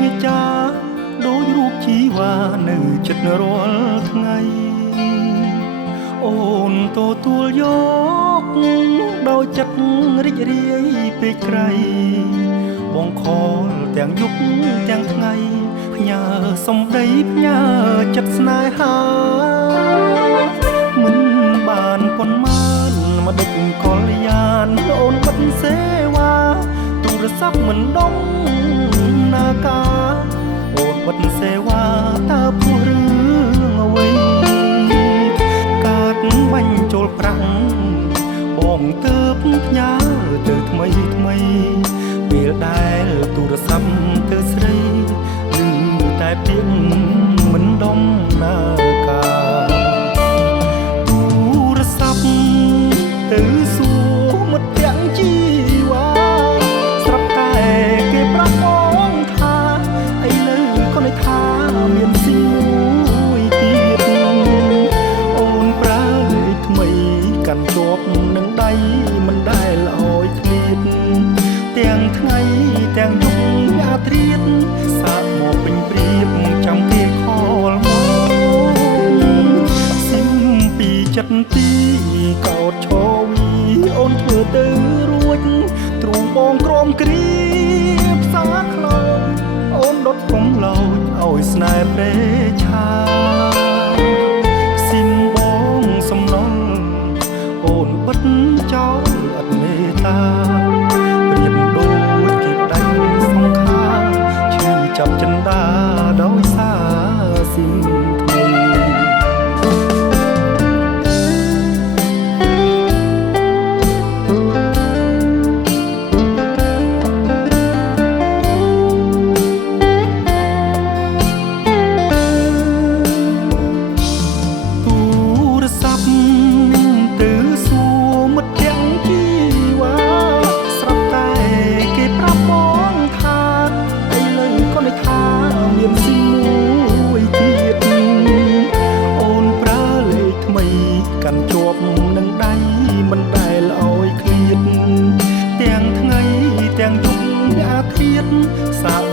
វាចាដូចរូបជីវ៉ានៅចិត្តរាល់ថ្ងៃអូនទទួលយកដោយចិត្តរីករាយពេកក្រៃបងខលទាំងយប់ទាំងថ្ងៃផ្ញើសំដីផ្ញើចិត្តស្នេហាមិនបានប៉ុន្មានមកដេចកលយានអូនបិទសេវាទូរស័ព្ទមិនដងនាការអូនបិទសេវាតើព្រោះរឿងអ្វីកាត់បាញ់ចូលប្រាក់បងទើបផ្ញើទៅថ្មីថ្មីពេលដែលទូរស័ព្ទទៅស្រីឬតែពាក្យមិនដងនាការទូរស័ព្ទទៅសួរមិត្តភក្តិជីវ៉ាស្រាប់តែគេប្រាប់បងថាឥឡូវក៏នៅថាមានស៊ីមួយទៀតអូនប្រើលេខថ្មីកាន់ជាប់នឹងដៃមិនដែលឲ្យឃ្លាតទាំងថ្ងៃទាំងយប់អាត្រៀតសាកមកពេញព្រៀបចាំគេខលមកស៊ីមពីចិត្តទីកោតឈវីអូនធ្វើទៅរួចទ្រូងបងក្រមគ្រាផ្សាខ្លោចអូនដុតកំឡោចឲ្យស្នេហ៍ព្រេឆាស៊ីមបងសំណល់អូនបិទចោលអត់មេត្តាប្រៀបដូចគេដាច់សង្ខារឈឺចាប់ចិន្តាដោយសារស៊ីមថ្មីកាន់ជាប់នឹងដៃមិនដែលឲ្យឃ្លាតទាំងថ្ងៃទាំងយប់អាឃាតសាក